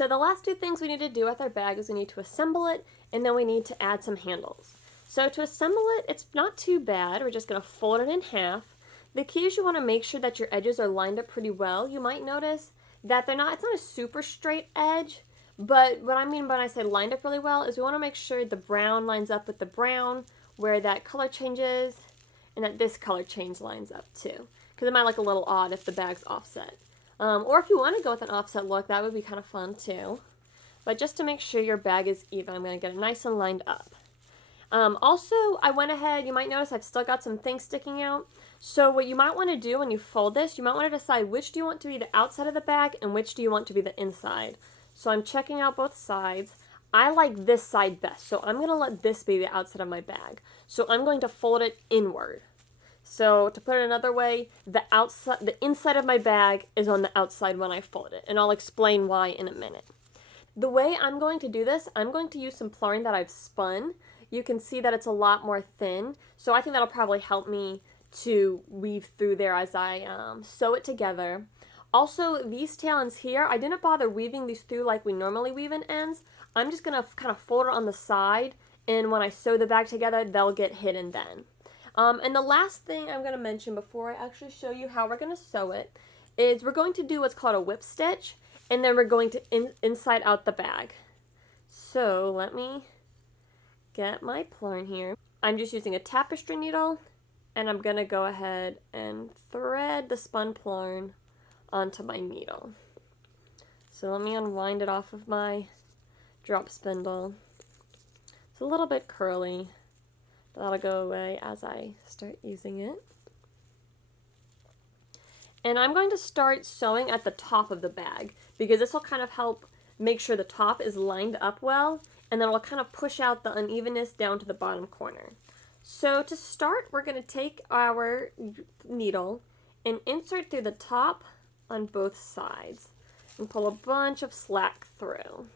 So the last two things we need to do with our bag is we need to assemble it, and then we need to add some handles. So to assemble it, it's not too bad. We're just going to fold it in half. The key is you want to make sure that your edges are lined up pretty well. You might notice that it's not a super straight edge, but what I mean when I say lined up really well is we want to make sure the brown lines up with the brown, where that color changes, and that this color change lines up too. Because it might look a little odd if the bag's offset. Or if you want to go with an offset look, that would be kind of fun too. But just to make sure your bag is even, I'm going to get it nice and lined up. Also, I went ahead, you might notice I've still got some things sticking out. So what you might want to do when you fold this, you might want to decide which do you want to be the outside of the bag and which do you want to be the inside. So I'm checking out both sides. I like this side best, so I'm going to let this be the outside of my bag. So I'm going to fold it inward. So to put it another way, the inside of my bag is on the outside when I fold it, and I'll explain why in a minute. The way I'm going to do this, I'm going to use some Plarn that I've spun. You can see that it's a lot more thin, so I think that'll probably help me to weave through there as I sew it together. Also, these tail ends here, I didn't bother weaving these through like we normally weave in ends. I'm just going to kind of fold it on the side, and when I sew the bag together, they'll get hidden then. And the last thing I'm going to mention before I actually show you how we're going to sew it is we're going to do what's called a whip stitch, and then we're going to inside out the bag. So let me get my Plarn here. I'm just using a tapestry needle, and I'm going to go ahead and thread the spun Plarn onto my needle. So let me unwind it off of my drop spindle. It's a little bit curly, but that'll go away as I start using it. And I'm going to start sewing at the top of the bag because this will kind of help make sure the top is lined up well, and then it'll kind of push out the unevenness down to the bottom corner. So to start, we're going to take our needle and insert through the top on both sides and pull a bunch of slack through.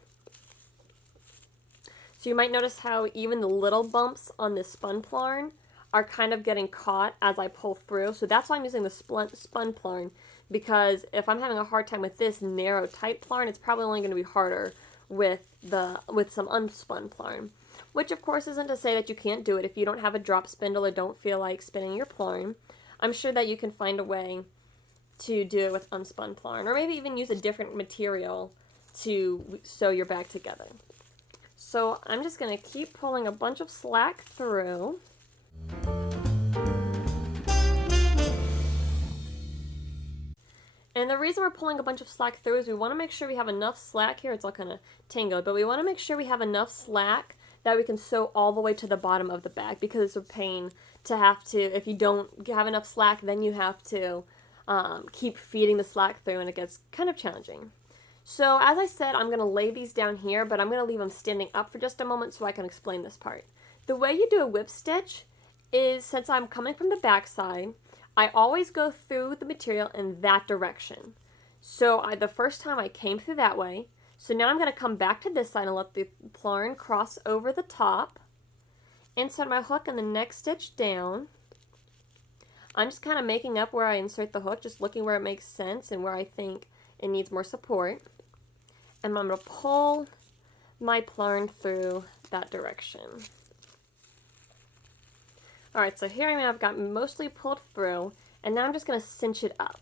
So you might notice how even the little bumps on this spun Plarn are kind of getting caught as I pull through. So that's why I'm using the spun Plarn, because if I'm having a hard time with this narrow tight Plarn, it's probably only going to be harder with some unspun Plarn. Which of course isn't to say that you can't do it if you don't have a drop spindle or don't feel like spinning your Plarn. I'm sure that you can find a way to do it with unspun Plarn, or maybe even use a different material to sew your bag together. So I'm just going to keep pulling a bunch of slack through. And the reason we're pulling a bunch of slack through is we want to make sure we have enough slack here. It's all kind of tangled, but we want to make sure we have enough slack that we can sew all the way to the bottom of the bag, because it's a pain to have to, if you don't have enough slack, then you have to keep feeding the slack through, and it gets kind of challenging. So as I said, I'm going to lay these down here, but I'm going to leave them standing up for just a moment so I can explain this part. The way you do a whip stitch is, since I'm coming from the back side, I always go through the material in that direction. So the first time I came through that way, so now I'm going to come back to this side and let the Plarn cross over the top, insert my hook in the next stitch down. I'm just kind of making up where I insert the hook, just looking where it makes sense and where I think it needs more support. And I'm going to pull my Plarn through that direction. Alright, so here I am, I've got mostly pulled through, and now I'm just going to cinch it up.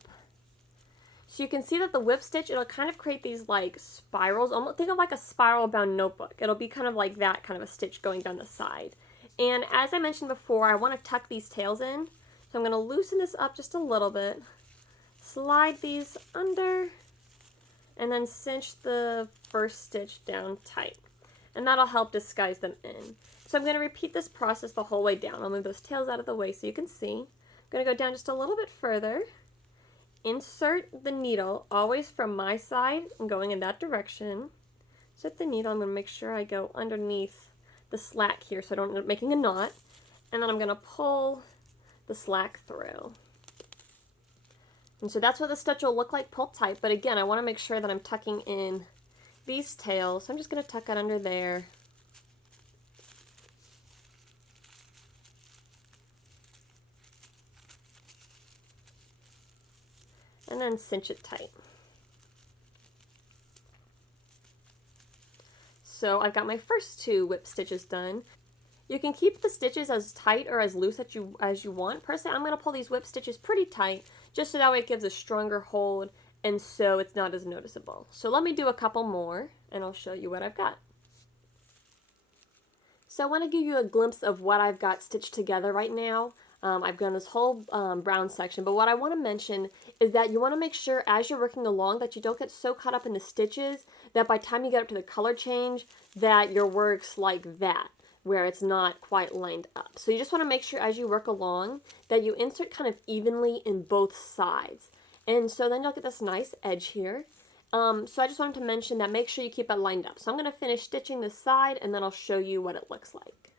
So you can see that the whip stitch, it'll kind of create these like spirals, almost think of like a spiral bound notebook. It'll be kind of like that kind of a stitch going down the side. And as I mentioned before, I want to tuck these tails in. So I'm going to loosen this up just a little bit, slide these under, and then cinch the first stitch down tight. And that'll help disguise them in. So I'm going to repeat this process the whole way down. I'll move those tails out of the way so you can see. I'm going to go down just a little bit further. Insert the needle always from my side and going in that direction. Insert the needle. I'm going to make sure I go underneath the slack here so I don't end up making a knot. And then I'm going to pull the slack through. And so that's what the stitch will look like pulled tight. But again, I want to make sure that I'm tucking in these tails. So I'm just going to tuck it under there. And then cinch it tight. So I've got my first 2 whip stitches done. You can keep the stitches as tight or as loose as you want. Personally, I'm going to pull these whip stitches pretty tight, just so that way it gives a stronger hold and so it's not as noticeable. So let me do a couple more and I'll show you what I've got. So I want to give you a glimpse of what I've got stitched together right now. I've done this whole brown section, but what I want to mention is that you want to make sure as you're working along that you don't get so caught up in the stitches that by the time you get up to the color change that your work's like that, where it's not quite lined up. So you just want to make sure as you work along that you insert kind of evenly in both sides. And so then you'll get this nice edge here. So I just wanted to mention that make sure you keep it lined up. So I'm going to finish stitching this side and then I'll show you what it looks like.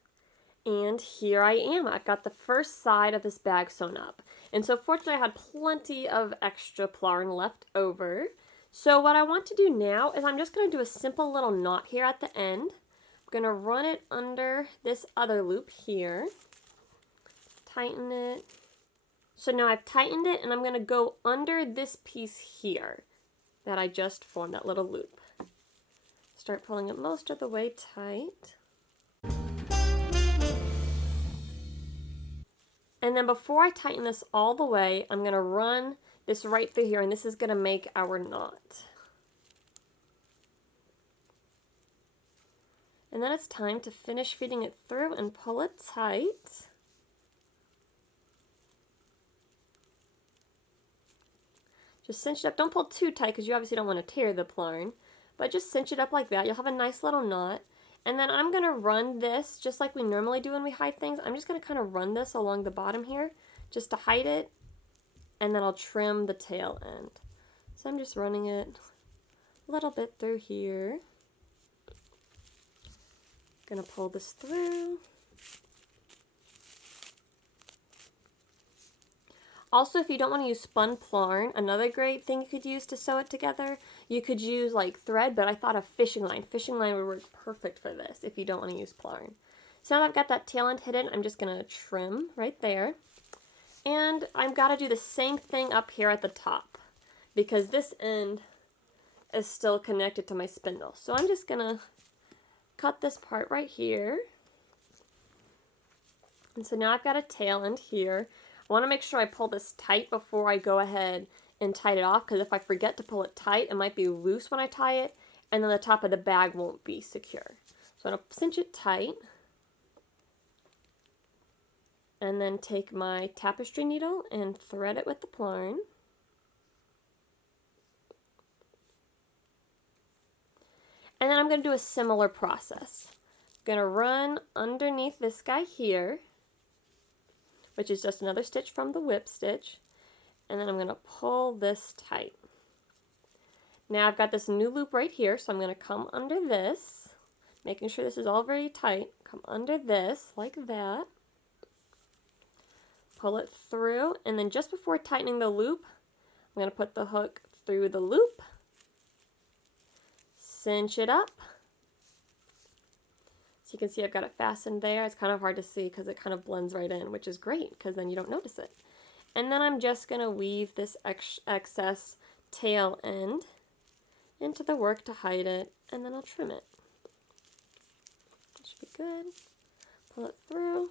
And here I am. I've got the first side of this bag sewn up. And so fortunately I had plenty of extra Plarn left over. So what I want to do now is I'm just going to do a simple little knot here at the end. I'm going to run it under this other loop here. Tighten it. So now I've tightened it and I'm going to go under this piece here that I just formed, that little loop. Start pulling it most of the way tight. And then before I tighten this all the way, I'm going to run this right through here, and this is going to make our knot. And then it's time to finish feeding it through and pull it tight. Just cinch it up. Don't pull too tight because you obviously don't want to tear the Plarn, but just cinch it up like that. You'll have a nice little knot. And then I'm going to run this just like we normally do when we hide things. I'm just going to kind of run this along the bottom here just to hide it, and then I'll trim the tail end. So I'm just running it a little bit through here. Going to pull this through. Also, if you don't want to use spun Plarn, another great thing you could use to sew it together, you could use like thread, but I thought of fishing line. Fishing line would work perfect for this if you don't want to use Plarn. So now that I've got that tail end hidden, I'm just going to trim right there. And I've got to do the same thing up here at the top because this end is still connected to my spindle. So I'm just going to cut this part right here. And so now I've got a tail end here. I want to make sure I pull this tight before I go ahead and tie it off, because if I forget to pull it tight, it might be loose when I tie it, and then the top of the bag won't be secure. So I'm going to cinch it tight, and then take my tapestry needle and thread it with the Plarn. And then I'm going to do a similar process. I'm going to run underneath this guy here, which is just another stitch from the whip stitch, and then I'm going to pull this tight. Now I've got this new loop right here, so I'm going to come under this, making sure this is all very tight. Come under this, like that. Pull it through, and then just before tightening the loop, I'm going to put the hook through the loop, cinch it up. So you can see I've got it fastened there. It's kind of hard to see because it kind of blends right in, which is great because then you don't notice it. And then I'm just going to weave this excess tail end into the work to hide it, and then I'll trim it. That should be good. Pull it through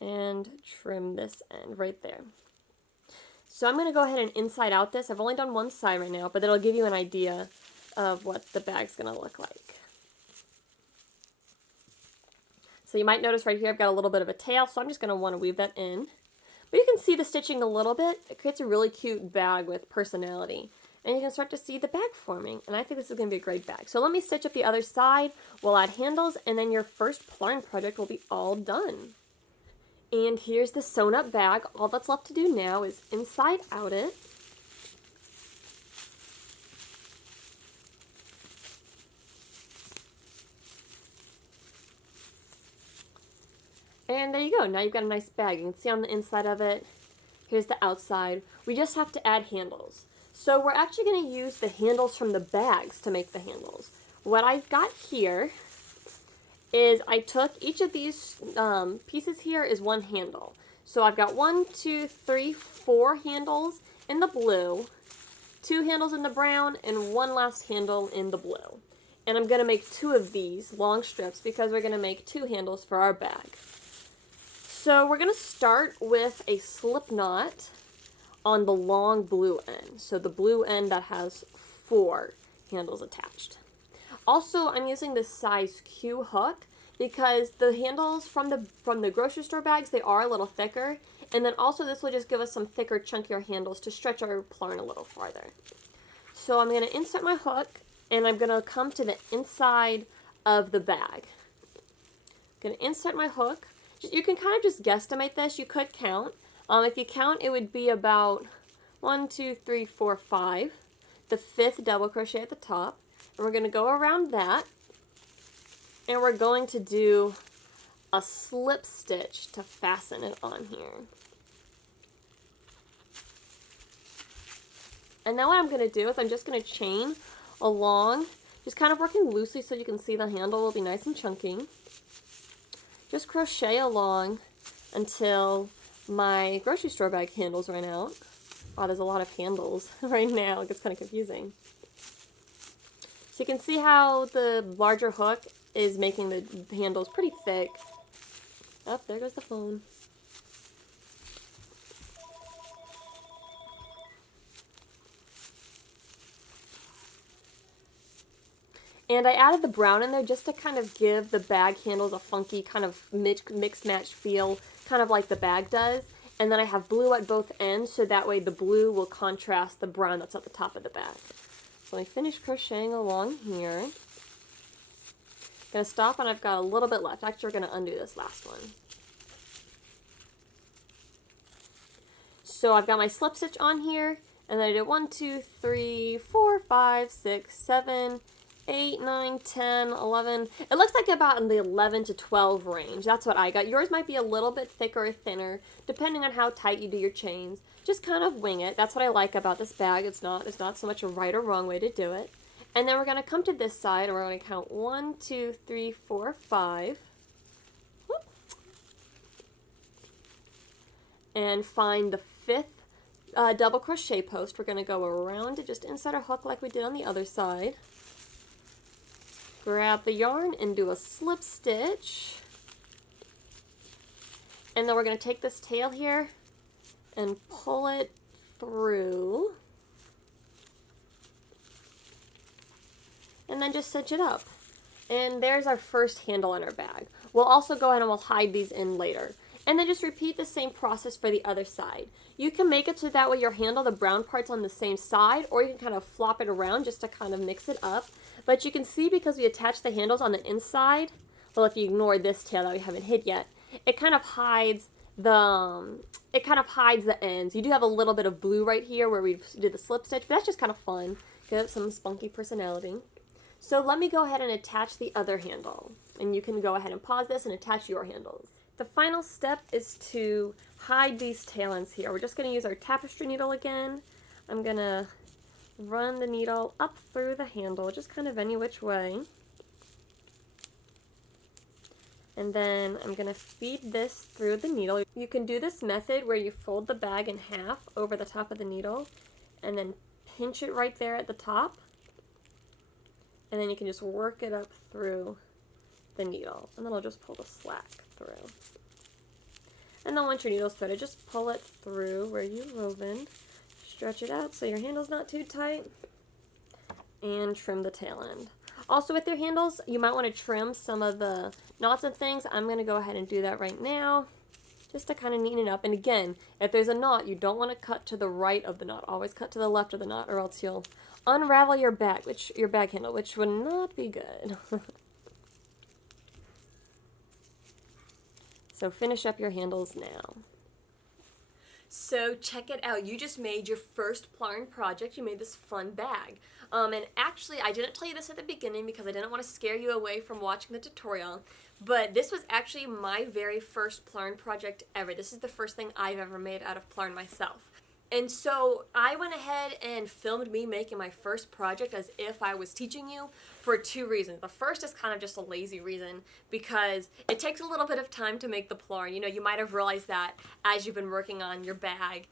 and trim this end right there. So I'm going to go ahead and inside out this. I've only done one side right now, but it'll give you an idea of what the bag's going to look like. So you might notice right here I've got a little bit of a tail, so I'm just going to want to weave that in. But you can see the stitching a little bit. It creates a really cute bag with personality. And you can start to see the bag forming. And I think this is going to be a great bag. So let me stitch up the other side. We'll add handles, and then your first Plarn project will be all done. And here's the sewn up bag. All that's left to do now is inside out it. And there you go. Now you've got a nice bag. You can see on the inside of it. Here's the outside. We just have to add handles. So we're actually going to use the handles from the bags to make the handles. What I've got here is I took each of these pieces here is one handle. So I've got 1, 2, 3, 4 handles in the blue, 2 handles in the brown, and 1 last handle in the blue. And I'm going to make 2 of these long strips because we're going to make 2 handles for our bag. So we're going to start with a slip knot on the long blue end. So the blue end that has 4 handles attached. Also, I'm using this size Q hook because the handles from the grocery store bags, they are a little thicker. And then also this will just give us some thicker, chunkier handles to stretch our Plarn a little farther. So I'm going to insert my hook and I'm going to come to the inside of the bag. I'm going to insert my hook. You can kind of just guesstimate this. You could count. If you count, it would be about 1, 2, 3, 4, 5. The 5th double crochet at the top. And we're going to go around that. And we're going to do a slip stitch to fasten it on here. And now what I'm going to do is I'm just going to chain along, just kind of working loosely so you can see the handle will be nice and chunky. Just crochet along until my grocery store bag handles run out. Wow, there's a lot of handles right now. It gets kind of confusing. So you can see how the larger hook is making the handles pretty thick. Oh, there goes the phone. And I added the brown in there just to kind of give the bag handles a funky kind of mixed match feel, kind of like the bag does. And then I have blue at both ends, so that way the blue will contrast the brown that's at the top of the bag. So I finished crocheting along here. I'm going to stop and I've got a little bit left. Actually, we're going to undo this last one. So I've got my slip stitch on here, and then I did 1, 2, 3, 4, 5, 6, 7, 8, 9, 10, 11. It looks like about in the 11 to 12 range. That's what I got. Yours might be a little bit thicker or thinner, depending on how tight you do your chains. Just kind of wing it. That's what I like about this bag. There's not so much a right or wrong way to do it. And then we're going to come to this side, and we're going to count 1, 2, 3, 4, 5. Whoop. And find the 5th double crochet post. We're going to go around it, just insert a hook like we did on the other side. Grab the yarn and do a slip stitch. And then we're going to take this tail here and pull it through. And then just cinch it up. And there's our first handle in our bag. We'll also go ahead and we'll hide these in later. And then just repeat the same process for the other side. You can make it so that way your handle, the brown part's on the same side, or you can kind of flop it around just to kind of mix it up. But you can see because we attach the handles on the inside, well, if you ignore this tail that we haven't hid yet, it kind of hides the ends. You do have a little bit of blue right here where we did the slip stitch, but that's just kind of fun. Give it some spunky personality. So let me go ahead and attach the other handle. And you can go ahead and pause this and attach your handles. The final step is to hide these tail ends here. We're just going to use our tapestry needle again. I'm going to run the needle up through the handle, just kind of any which way. And then I'm going to feed this through the needle. You can do this method where you fold the bag in half over the top of the needle and then pinch it right there at the top. And then you can just work it up through the needle, and then I'll just pull the slack through. And then once your needle's threaded, just pull it through where you've woven, stretch it out so your handle's not too tight, and trim the tail end. Also with your handles, you might want to trim some of the knots and things. I'm going to go ahead and do that right now, just to kind of neaten it up. And again, if there's a knot, you don't want to cut to the right of the knot. Always cut to the left of the knot, or else you'll unravel your bag handle, which would not be good. So finish up your handles now. So check it out. You just made your first Plarn project. You made this fun bag. And actually, I didn't tell you this at the beginning because I didn't want to scare you away from watching the tutorial. But this was actually my very first Plarn project ever. This is the first thing I've ever made out of Plarn myself. And so I went ahead and filmed me making my first project as if I was teaching you, for two reasons. The first is kind of just a lazy reason because it takes a little bit of time to make the Plarn. You know, you might have realized that as you've been working on your bag.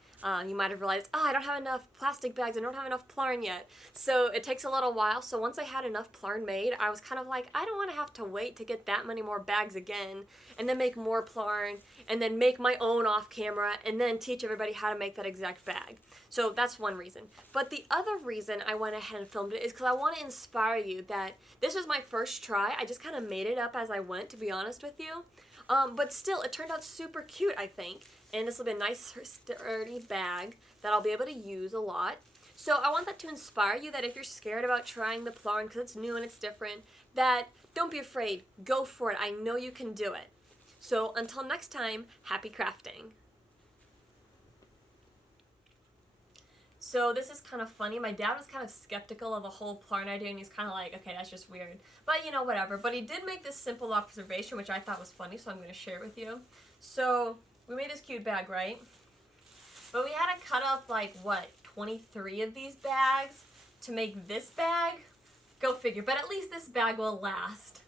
You might have realized, oh, I don't have enough plastic bags, I don't have enough Plarn yet. So it takes a little while. So once I had enough Plarn made, I was kind of like, I don't want to have to wait to get that many more bags again, and then make more Plarn, and then make my own off camera, and then teach everybody how to make that exact bag. So that's one reason. But the other reason I went ahead and filmed it is because I want to inspire you that this was my first try. I just kind of made it up as I went, to be honest with you. But still, it turned out super cute, I think. And this will be a nice, sturdy bag that I'll be able to use a lot. So I want that to inspire you that if you're scared about trying the Plarn because it's new and it's different, that don't be afraid. Go for it. I know you can do it. So until next time, happy crafting. So this is kind of funny. My dad was kind of skeptical of the whole Plarn idea, and he's kind of like, okay, that's just weird. But, you know, whatever. But he did make this simple observation, which I thought was funny, so I'm going to share it with you. So we made this cute bag, right? But we had to cut up, like, what, 23 of these bags to make this bag? Go figure. But at least this bag will last.